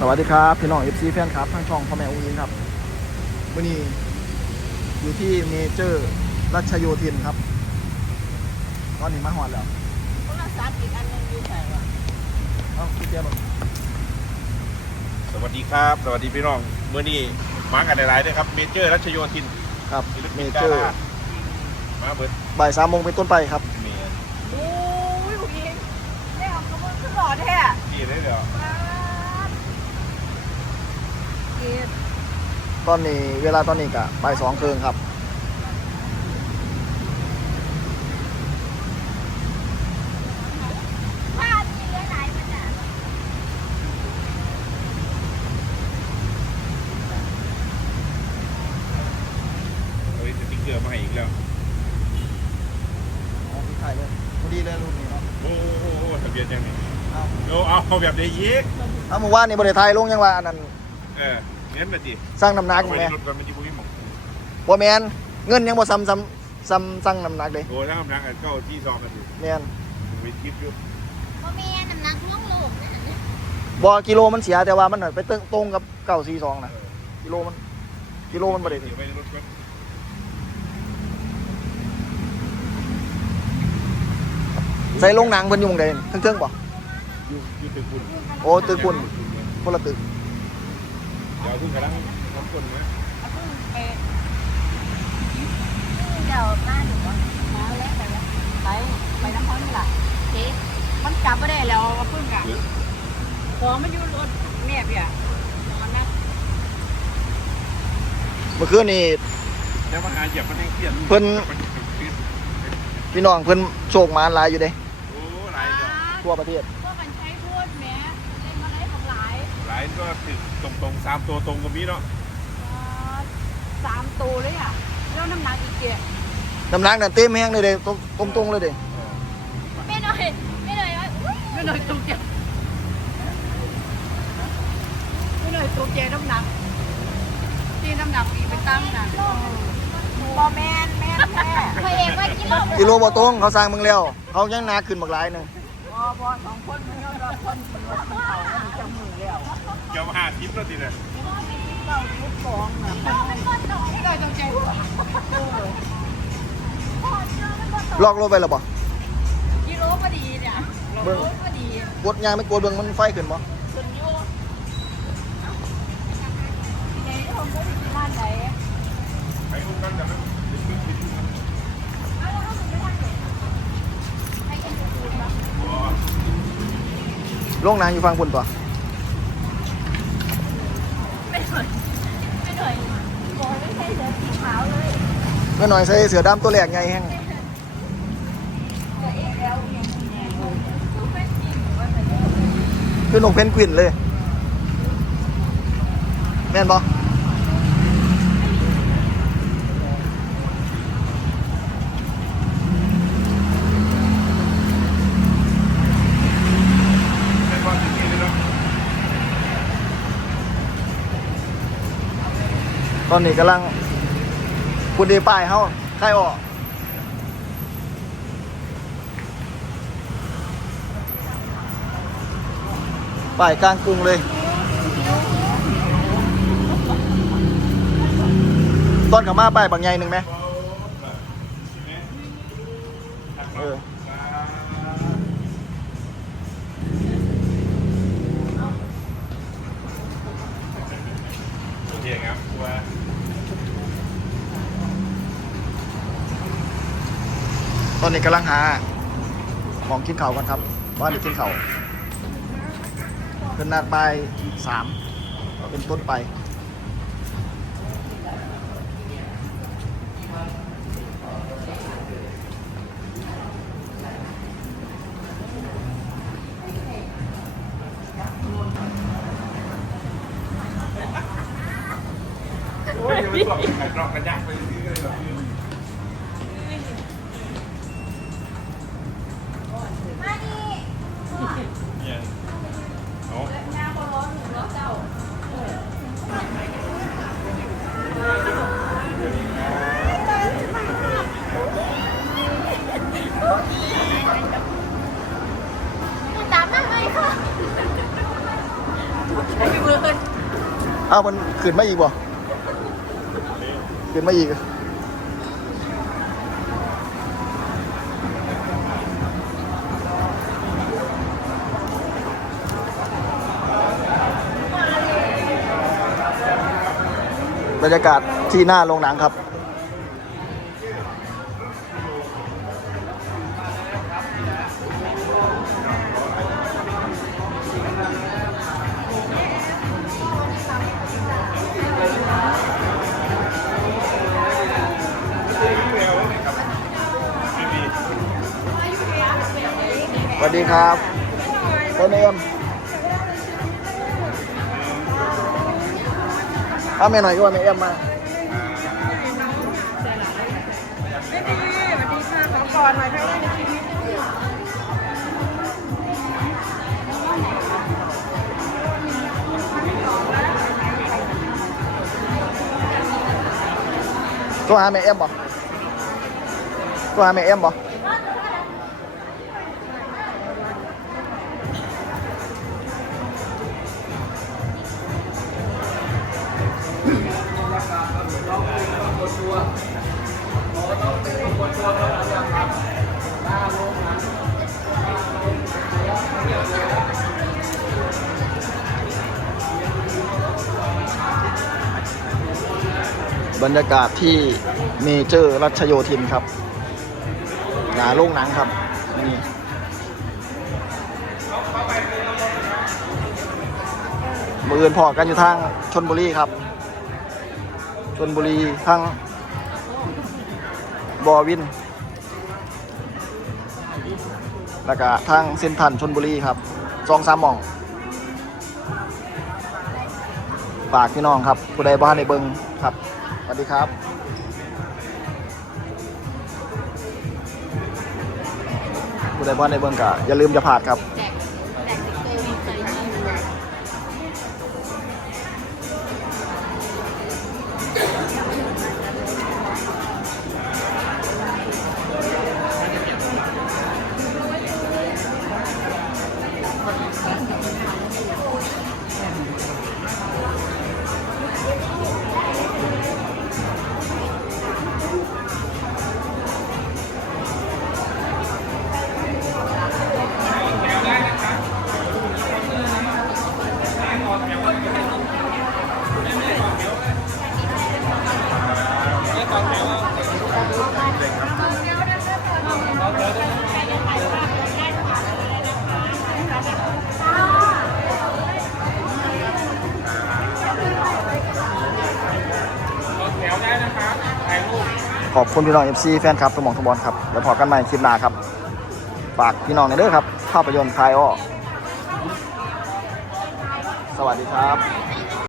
สวัสดีครับพี่น้องเอฟซีแฟนครับทางช่องพ่อแม่อุ้งอิงครับวันนี้อยู่ที่เมเจอร์รัชโยธินครับ ตอนนี้มาหอดแล้วโทรศัพท์อีกอันหนึงอยู่ไหนวะเอ้าคุณเจี๊ยบสวัสดีครับ สวัสดีพี่น้องเมื่อนี้มากันหลายๆด้วยครับเมเจอร์รัชโยธินครับศิลเมปินเจดาอร์รามาเบิดบ่ายสามโมงเป็นต้นไปครับเมียโอ้ยผู้หญิงแม่เอากระเบื้องขึ้นหลอดแท้นี่เลยเหรอ ป๊าดเกด ตอนนี้เวลาตอนนี้กะบ่ายสองครึ่งครับผ้ามีเหลือไหนมันอะเฮ้ยสติ๊กเกอร์มาให้อีกแล้ว อ๋อพี่ถ่ายเลยพอดีเลยรูปนี้เนาะโอ้โหทะเบียนยังไงเอาโอ้เอาแบบเดียยิกเอาเมื่อวานนี่บริไทยลงยังว่าอันนั้น เออ เงินมาดิสร้างน้ำหนักเอาอยู่ไว้ไหมในรถก่อนมันจะบุ้ยหมองบ่แมนเงินยังบ่ซ้ำซ้ำซ้ำสร้างน้ำหนักเลยโอ้ถ้ากำลังอันเก้าที่ซองกันอยู่แมนไปทิปอยู่พ่อแม่น้ำหนักล่วงโลกนะบ่กิโลมันเสียแต่ว่ามันน่ะไปตึงตรงกับเก้าสี่สองนะกิโลมันกิโลมันบ่ได้เดี๋ยวไปในรถก่อนใส่ลงหนังเพิ่นอยู่หม่องใดเทิงๆบ่อยู่อยู่ตึกคุณโอ้ตึกคุณคนละตึก เดี๋ยวเพิ่งกำลังน้ำก้นนะเอาเพิ่งไปเดี๋ยวมาหนูว่ามาแล้วไปแล้วไปไปน้ำพร้อนนี่ล่ะเจ๊มันกลับไม่ได้แล้วเอาเพิ่งกลับของมันอยู่รถแม่พี่อะนอนนะเมื่อคืนนี่แล้วมาหาเหยียบมันให้เครียดเพิ่นพี่น้องเพิ่นโชคหมานหลายอยู่เด้โอ้หลายดอกทั่วประเทศายก็ถึงตรงตรงๆสามตัวตรงกับนี้เนาะอ่าสามตัวเลยอะแล้วน้ำหนักอีกเกียน้ำหนักนั่นเต็มแห้งเลยเด้ตรงตรงๆเลยเด้ไม่หน่อยไม่หน่อยว่าอุ๊ยไม่หน่อยตัวเกียไม่หน่อยตัวเกียน้ำหนักที่น้ำหนักมีเป็นตั้งนะบอแมนแมนแท้พระเอกว่ากิโลกิโลบ่ตรงเขาสร้างมึงแล้วเขายังหนาขึ้นบักหลายหนึง บอบอสองคนมันยอดรับคนมันรถมันเขาแล้วมันจะมือแล้ว เดี๋ยวมาหาทิปแล้วทีเนี่ยเราทุกสองนะไม่ได้ต้องใจหัวลอกรถไปแล้วบ่กิโลพอดีเนี่ยโลพอดีกดยางไม่กดเบิ่งมันไฟขึ้นบ่สุดยอดไหนที่ผมก็ไปกินร้านไหนไปพวกนั้นแต่มันเป็นพึ่งเป็นพึ่งให้กินฟูดปะโอ้ลงนางอยู่ฟังพุ่นตัว ไม่หน่อยไม่หน่อยบอกไม่ใช่เสือสีขาวเลย มื่อหน่อยใช่เสือดำตัวแหลกไงแห้งคือนกเพนกวินเลย แม่นบอตอนนี้กำลัง คุณดีป้ายเฮาใครออกป้ายกลางกรุงเลยตอนเขามาป้ายบางใหญ่หนึ่งไหมเออ ตอนนี้กำลังหาของกินเขากันครับว่าเดี๋ยวกินเขาวเป็นนัดบ่ายสามเป็นต้นไปโอ้ยยังไม่บอกไข่กรอกกระยักไป อ้าวมันขึ้นมาอีกบ่ขึ้นมาอีกบรรยากาศที่หน้าโรงหนังครับ สวัสดีครับต้นเอ็มถ้าแม่หน่อยก็ว่าแม่เอ็มมาไม่ดีสวัสดีค่ะขอก่อนหน่อยครั้งแรในชีวิตตัวหาแม่เอ็มบ่ตัวหาแม่เอ็มบ่ บรรยากาศที่เมเจอร์รัชโยธินครับ หนาโรงหนังครับนี่มืออื่นพอกันอยู่ทางชนบุรีครับชนบุรีทางบอวิน แล้วก็ทางเส้นทันชนบุรีครับสองสามหม่องฝากพี่น้องครับผู้ใดบ้านในเบิงครับ วัสดีครับ ผู้ใดบ้านในเบิงกะอย่าลืมจะผ่านครับ ขอบคุณพี่น้อง FC แฟนครับทุกหมองทบอลครับ แล้วพอกันใหม่คลิปหน้าครับ ฝากพี่น้องในเด้อครับ ภาพยนตร์คลายอ้อ วัสดีครับ